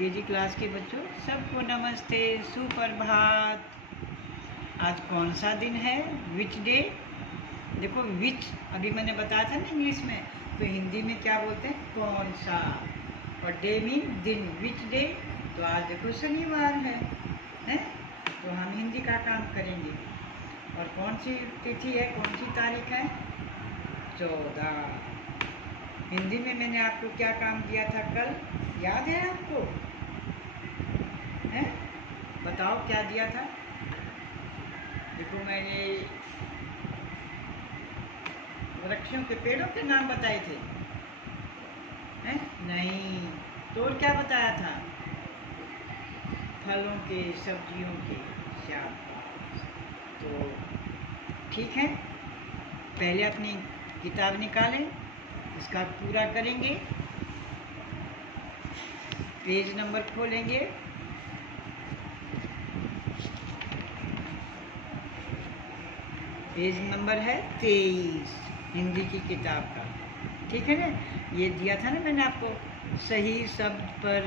KG class के बच्चों सबको नमस्ते, सुप्रभात। आज कौन सा दिन है? Which day? देखो विच अभी मैंने बताया था ना इंग्लिश में, तो हिंदी में क्या बोलते हैं? कौन सा। और डे मीन दिन। Which day? तो आज देखो शनिवार है, तो हम हिंदी का काम करेंगे। और कौन सी तिथि है, कौन सी तारीख है? 14। हिंदी में मैंने आपको क्या काम दिया था कल, याद है आपको? हैं? बताओ क्या दिया था? देखो मैंने वृक्षों के, पेड़ों के नाम बताए थे, हैं? नहीं, तो और क्या बताया था? फलों के, सब्जियों के। शाबाश। तो ठीक है, पहले अपनी किताब निकालें, इसका पूरा करेंगे। पेज नंबर खोलेंगे, पेज नंबर है 23 हिंदी की किताब का। ठीक है ना? ये दिया था ना मैंने आपको, सही शब्द पर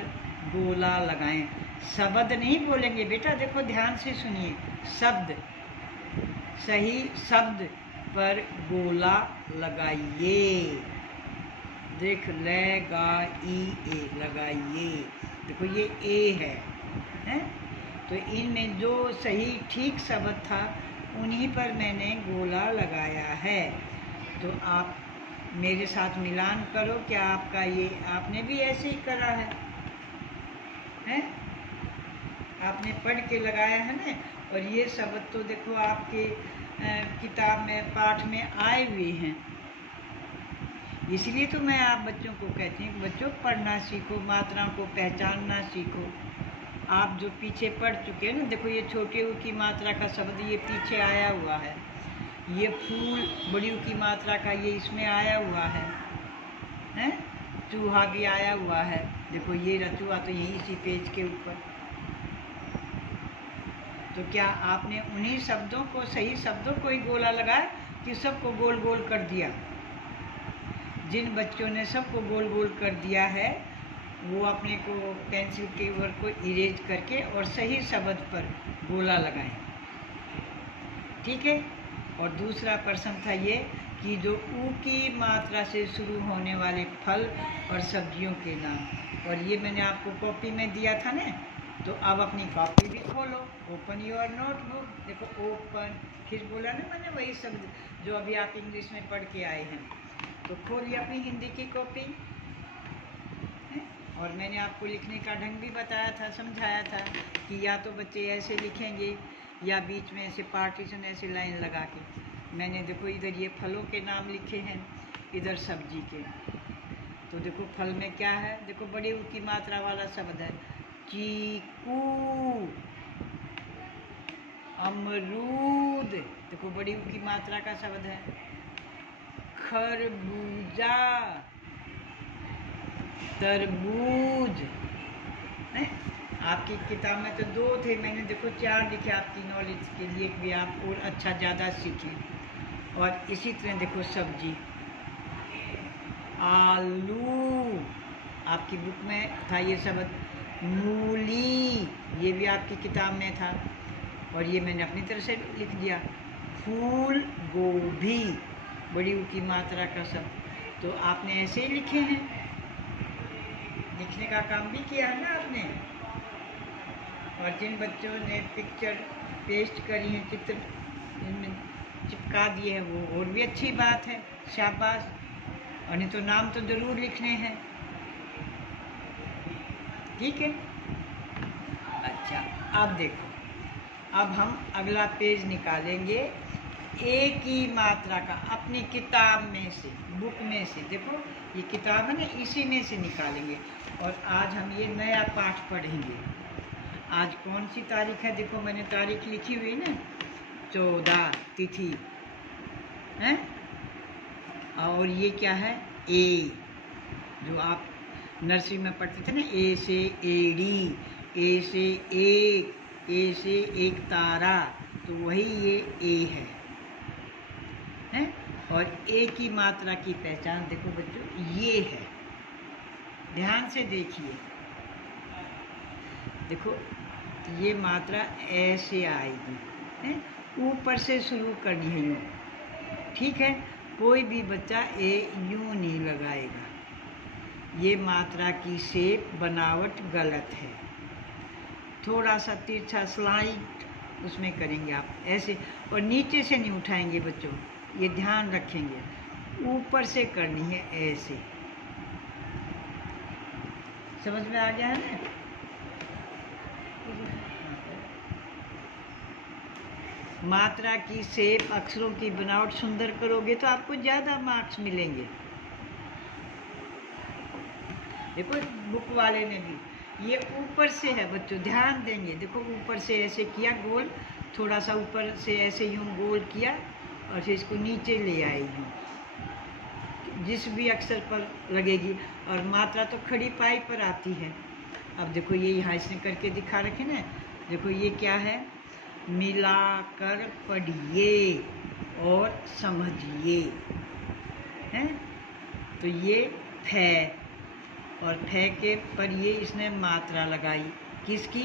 गोला लगाएं। शब्द नहीं बोलेंगे बेटा, देखो ध्यान से सुनिए। शब्द, सही शब्द पर गोला लगाइए। देख, लगाइए। देखो ये ए है? तो इनमें जो सही ठीक शब्द था उन्हीं पर मैंने गोला लगाया है। तो आप मेरे साथ मिलान करो, क्या आपका ये, आपने भी ऐसे ही करा है? आपने पढ़ के लगाया है ना? और ये शब्द तो देखो आपके किताब में, पाठ में आए हुए हैं। इसलिए तो मैं आप बच्चों को कहती हूँ कि बच्चों पढ़ना सीखो, मात्राओं को पहचानना सीखो। आप जो पीछे पढ़ चुके हैं ना, देखो ये छोटे ऊ की मात्रा का शब्द ये पीछे आया हुआ है। ये फूल बड़ी ऊ की मात्रा का ये इसमें आया हुआ है? चूहा भी आया हुआ है। देखो ये रचुआ तो यही इसी पेज के ऊपर। तो क्या आपने उन्हीं शब्दों को, सही शब्दों को ही गोला लगाया कि सबको गोल गोल कर दिया? जिन बच्चों ने सबको गोल गोल कर दिया है वो अपने को पेंसिल के वर्क को इरेज करके और सही शब्द पर गोला लगाएं। ठीक है? और दूसरा प्रश्न था ये कि जो ऊ की मात्रा से शुरू होने वाले फल और सब्जियों के नाम। और ये मैंने आपको कॉपी में दिया था ना, तो अब अपनी कॉपी भी खोलो। Open your notebook. देखो ओपन, फिर बोला ना मैंने वही शब्द जो अभी आप इंग्लिश में पढ़ के आए हैं। तो खोलिए अपनी हिंदी की कॉपी। और मैंने आपको लिखने का ढंग भी बताया था, समझाया था कि या तो बच्चे ऐसे लिखेंगे या बीच में ऐसे पार्टीशन, ऐसे लाइन लगा के। मैंने देखो इधर ये फलों के नाम लिखे हैं, इधर सब्जी के। तो देखो फल में क्या है? देखो बड़ी ऊ की मात्रा वाला शब्द है, चीकू, अमरूद। देखो बड़ी ऊ की मात्रा का शब्द है, खरबूजा, तरबूज। आपकी किताब में तो 2 थे, मैंने देखो 4 लिखे आपकी नॉलेज के लिए भी आप और अच्छा ज़्यादा सीखें। और इसी तरह देखो सब्जी, आलू, आपकी बुक में था ये शब्द, मूली, ये भी आपकी किताब में था और ये मैंने अपनी तरह से लिख दिया, फूल गोभी, बड़ी ऊ की मात्रा का शब्द। तो आपने ऐसे ही लिखे हैं, लिखने का काम भी किया है ना आपने। और जिन बच्चों ने पिक्चर पेस्ट करी है, चित्र इनमें चिपका दिए हैं, वो और भी अच्छी बात है, शाबाश। और नहीं तो नाम तो ज़रूर लिखने हैं। ठीक है? अच्छा, अब देखो, अब हम अगला पेज निकालेंगे ए की मात्रा का अपनी किताब में से, बुक में से। देखो ये किताब है ना, इसी में से निकालेंगे। और आज हम ये नया पाठ पढ़ेंगे। आज कौन सी तारीख है? देखो मैंने तारीख लिखी हुई ना, 14 तिथि है। और ये क्या है? ए, जो आप नर्सरी में पढ़ते थे ना, ए से एड़ी, ए से एक, ए से एक तारा, तो वही ये ए है? और ए की मात्रा की पहचान देखो बच्चों, ये है। ध्यान से देखिए, देखो ये मात्रा ऐसे आएगी, है ऊपर से शुरू करनी है यूँ, ठीक है। कोई भी बच्चा ए यूँ नहीं लगाएगा, ये मात्रा की शेप बनावट गलत है। थोड़ा सा तिरछा स्लाइड उसमें करेंगे आप ऐसे, और नीचे से नहीं उठाएंगे बच्चों, ये ध्यान रखेंगे, ऊपर से करनी है ऐसे। समझ में आ गया है ना? मात्रा की शेप, अक्षरों की बनावट सुंदर करोगे तो आपको ज़्यादा मार्क्स मिलेंगे। देखो बुक वाले ने भी, ये ऊपर से है बच्चों, ध्यान देंगे। देखो ऊपर से ऐसे किया गोल, थोड़ा सा ऊपर से ऐसे यूँ गोल किया और फिर इसको नीचे ले आए यूँ, जिस भी अक्षर पर लगेगी। और मात्रा तो खड़ी पाई पर आती है। अब देखो ये यहाँ इसने करके दिखा रखे ना, देखो ये क्या है, मिलाकर पढ़िए और समझिए, हैं। तो ये फै, और फै के पर ये इसने मात्रा लगाई, किसकी,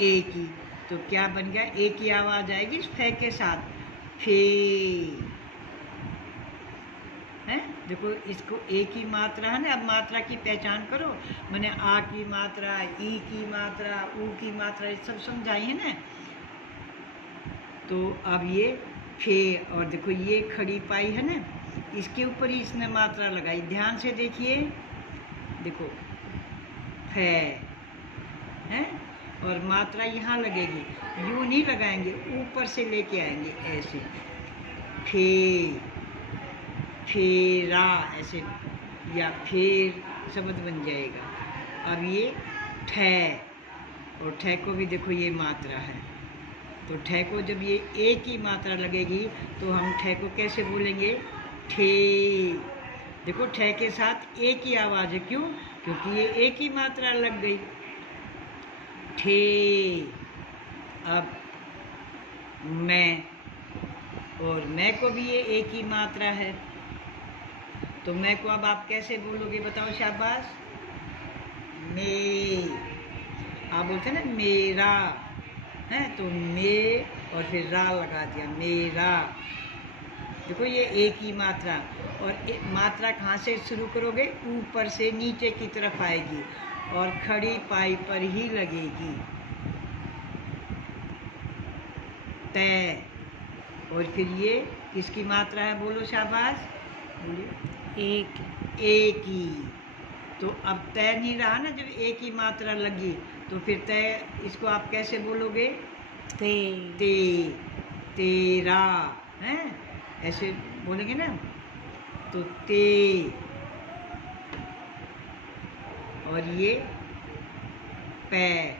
ए की। तो क्या बन गया, ए की आवाज़ आएगी इस फै के साथ, फे, हैं। देखो इसको ए की मात्रा है ना। अब मात्रा की पहचान करो, मैंने आ की मात्रा, ई की मात्रा, ऊ की मात्रा, ये सब समझाई है ना। तो अब ये फे, और देखो ये खड़ी पाई है ना, इसके ऊपर ही इसने मात्रा लगाई। ध्यान से देखिए, देखो फै, हैं, और मात्रा यहाँ लगेगी, यूँ नहीं लगाएंगे, ऊपर से लेके आएंगे ऐसे, फे, फेरा ऐसे, या फेर शब्द बन जाएगा। अब ये ठै, और ठै को भी देखो ये मात्रा है। तो ठै को जब ये ए की मात्रा लगेगी तो हम ठै को कैसे बोलेंगे, ठे। देखो ठै के साथ ए की आवाज़ है, क्यों, क्योंकि ये ए की मात्रा लग गई, ठे। अब मैं, और मैं को भी ये ए की मात्रा है, तो मैं को अब आप कैसे बोलोगे बताओ, शाबाश, मे। आप बोलते हैं ना मेरा, है, तो मे और फिर रा लगा दिया, मेरा। देखो ये ए की मात्रा, और मात्रा कहाँ से शुरू करोगे, ऊपर से नीचे की तरफ आएगी और खड़ी पाई पर ही लगेगी, तै। और फिर ये किसकी मात्रा है, बोलो शाबाश, ए की। तो अब तय नहीं रहा ना, जब ए की मात्रा लगी तो फिर तय, इसको आप कैसे बोलोगे, ते, ते, तेरा, हैं, ऐसे बोलेंगे ना। तो ते, और ये पै,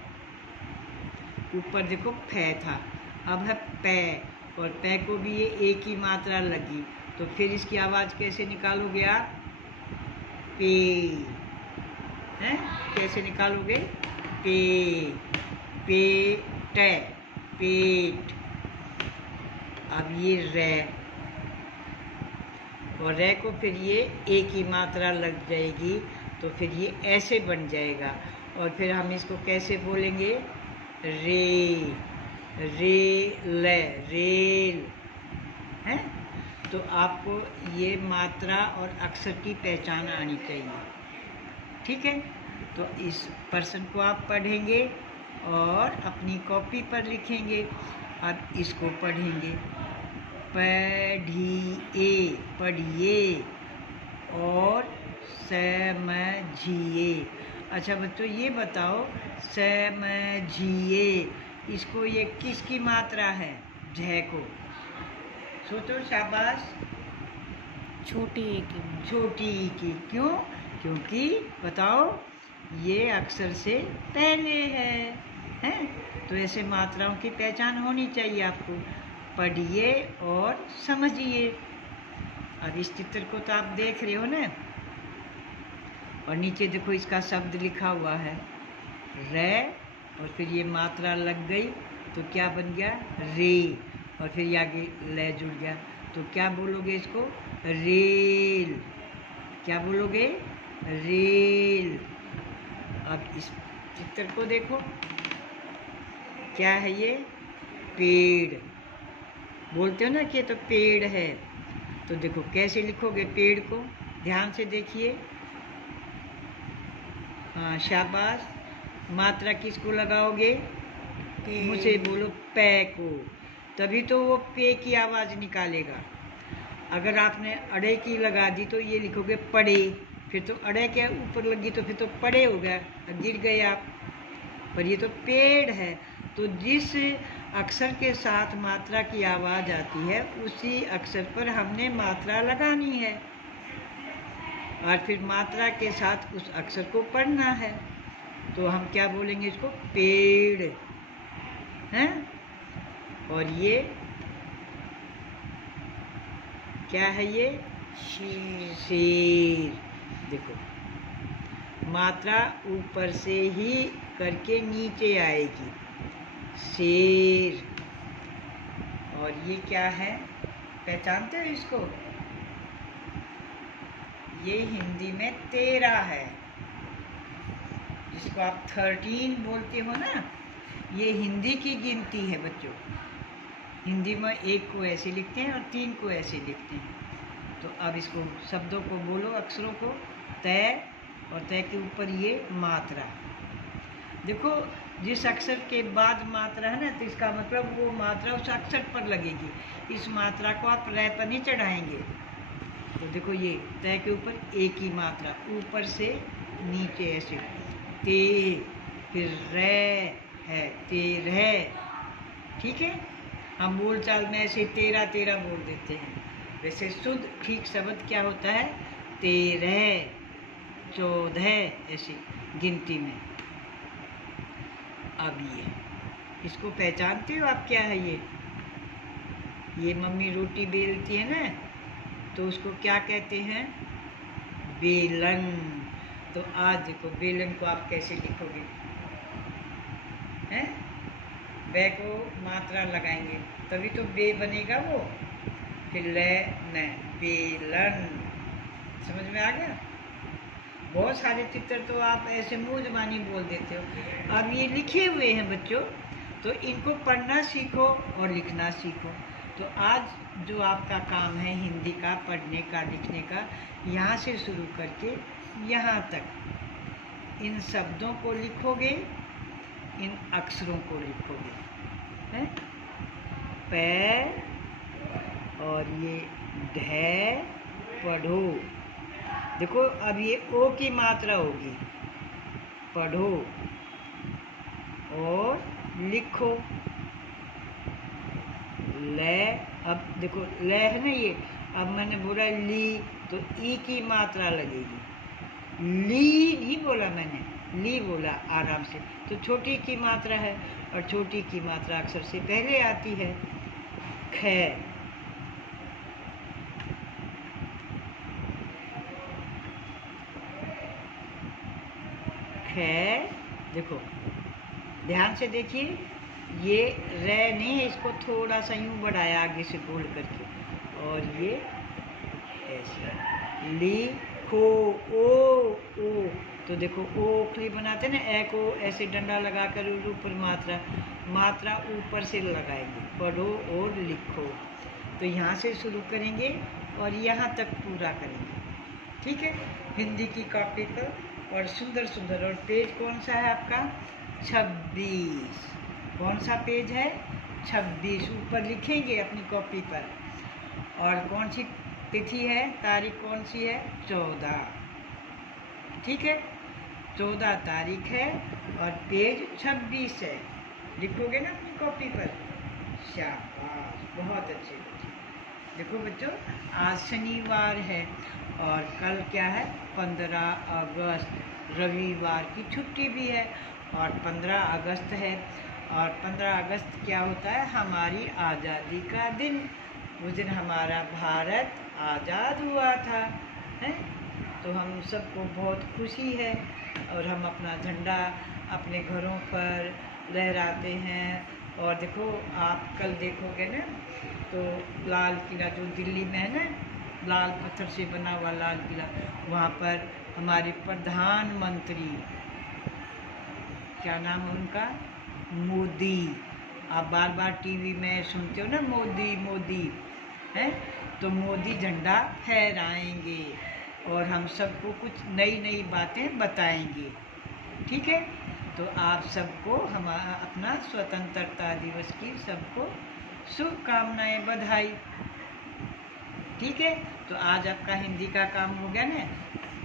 ऊपर देखो फै था, अब है पै, और पै को भी ये ए की मात्रा लगी, तो फिर इसकी आवाज़ कैसे निकालोगे आप, पे, हैं, कैसे निकालोगे, पे, पेट, पेट। अब ये रै, और रै को फिर ये ए की मात्रा लग जाएगी, तो फिर ये ऐसे बन जाएगा। और फिर हम इसको कैसे बोलेंगे, रे, रेल, रेल, हैं। तो आपको ये मात्रा और अक्षर की पहचान आनी चाहिए, ठीक है। तो इस पर्सन को आप पढ़ेंगे और अपनी कॉपी पर लिखेंगे। अब इसको पढ़ेंगे, पढ़िए, पढ़िए और समझिए। अच्छा बच्चों ये बताओ, समझिए, इसको ये किसकी मात्रा है, झ को, सोचो, शाबाश, छोटी ए की, छोटी ई की। क्यों, क्योंकि बताओ ये अक्षर से पहले है, हैं। तो ऐसे मात्राओं की पहचान होनी चाहिए आपको, पढ़िए और समझिए। अब इस चित्र को तो आप देख रहे हो ना, और नीचे देखो इसका शब्द लिखा हुआ है, रे, और फिर ये मात्रा लग गई तो क्या बन गया, रे, और फिर आगे ले जुड़ गया, तो क्या बोलोगे इसको, रेल। क्या बोलोगे, रेल। अब इस चित्र को देखो, क्या है ये? पेड़। बोलते हो ना कि ये तो पेड़ है, तो देखो कैसे लिखोगे पेड़ को, ध्यान से देखिए। हाँ शाबाश। मात्रा किसको लगाओगे? मुझे बोलो पे को, तभी तो वो पे की आवाज़ निकालेगा। अगर आपने अड़े की लगा दी तो ये लिखोगे पड़े, फिर तो अड़े के ऊपर लगी तो फिर तो पड़े हो गया, गिर गए आप। पर ये तो पेड़ है, तो जिस अक्षर के साथ मात्रा की आवाज़ आती है उसी अक्षर पर हमने मात्रा लगानी है और फिर मात्रा के साथ उस अक्षर को पढ़ना है। तो हम क्या बोलेंगे इसको? पेड़ हैं। और ये क्या है? ये शेर। शेर। देखो मात्रा ऊपर से ही करके नीचे आएगी, शेर। और ये क्या है, पहचानते हो इसको? ये हिंदी में 13 है, जिसको आप 13 बोलते हो ना, ये हिंदी की गिनती है बच्चों। हिंदी में 1 को ऐसे लिखते हैं और 3 को ऐसे लिखते हैं। तो अब इसको शब्दों को बोलो, अक्षरों को। तय, और तय के ऊपर ये मात्रा। देखो जिस अक्षर के बाद मात्रा है ना, तो इसका मतलब वो मात्रा उस अक्षर पर लगेगी। इस मात्रा को आप रै पर नहीं चढ़ाएंगे। तो देखो ये तय के ऊपर एक ही मात्रा, ऊपर से नीचे ऐसे, ते, फिर रे है, तेरह। ठीक है, हम बोलचाल में ऐसे 13 13 बोल देते हैं। वैसे शुद्ध ठीक शब्द क्या होता है? 13, 14 ऐसी गिनती में। अब ये इसको पहचानते हो आप? क्या है ये मम्मी रोटी बेलती है ना, तो उसको क्या कहते हैं? बेलन। तो आज देखो बेलन को आप कैसे लिखोगे? हैं? बे को मात्रा लगाएंगे तभी तो बे बनेगा वो, फिर ले न, बेलन। समझ में आ गया? बहुत सारे चित्र तो आप ऐसे मुँह ज़बानी बोल देते हो। अब ये लिखे हुए हैं बच्चों, तो इनको पढ़ना सीखो और लिखना सीखो। तो आज जो आपका काम है हिंदी का पढ़ने का, लिखने का, यहाँ से शुरू करके यहाँ तक इन शब्दों को लिखोगे, इन अक्षरों को लिखोगे, हैं? पैर और ये ढे, पढ़ो। देखो अब ये ओ की मात्रा होगी, पढ़ो और लिखो। ले, अब देखो ले है ना ये, अब मैंने बोला ली, तो ई की मात्रा लगेगी। ली नहीं बोला मैंने, ली बोला आराम से। तो छोटी की मात्रा है, और छोटी की मात्रा अक्षर से पहले आती है। खे, खे। देखो ध्यान से देखिए, ये रे नहीं है, इसको थोड़ा सा यूं बढ़ाया आगे से गोल करके, और ये ऐसे। लिखो, ओ। तो देखो ओ ओखली बनाते ना, ए को ऐसे डंडा लगा कर ऊपर मात्रा ऊपर से लगाएंगे। पढ़ो और लिखो। तो यहाँ से शुरू करेंगे और यहाँ तक पूरा करेंगे। ठीक है, हिंदी की कॉपी पर, और सुंदर सुंदर। और पेज कौन सा है आपका? 26। कौन सा पेज है? 26। ऊपर लिखेंगे अपनी कॉपी पर। और कौन सी तिथि है, तारीख कौन सी है? 14। ठीक है, 14 तारीख है और पेज 26 है। लिखोगे ना अपनी कॉपी पर? शाबाश, बहुत अच्छे बच्चे। देखो बच्चों, आज शनिवार है और कल क्या है? 15 अगस्त, रविवार की छुट्टी भी है, और 15 अगस्त है। और 15 अगस्त क्या होता है? हमारी आज़ादी का दिन। उस दिन हमारा भारत आज़ाद हुआ था, हैं? तो हम सबको बहुत खुशी है, और हम अपना झंडा अपने घरों पर लहराते हैं। और देखो आप कल देखोगे ना, तो लाल किला जो दिल्ली में है ना, लाल पत्थर से बना हुआ लाल किला, वहाँ पर हमारे प्रधानमंत्री क्या नाम है उनका, मोदी। आप बार बार टीवी में सुनते हो ना, मोदी मोदी है, तो मोदी झंडा फहराएंगे और हम सबको कुछ नई नई बातें बताएंगे। ठीक है, तो आप सबको हमारा अपना स्वतंत्रता दिवस की सबको शुभकामनाएं, बधाई। ठीक है, तो आज आपका हिंदी का काम हो गया ना,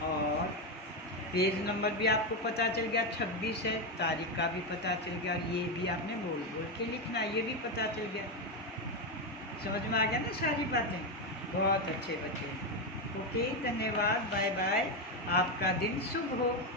और पेज नंबर भी आपको पता चल गया, 26 है, तारीख का भी पता चल गया, और ये भी आपने बोल बोल के लिखना, ये भी पता चल गया। समझ में आ गया ना सारी बातें? बहुत अच्छे बच्चे। ओके, धन्यवाद, बाय बाय, आपका दिन शुभ हो।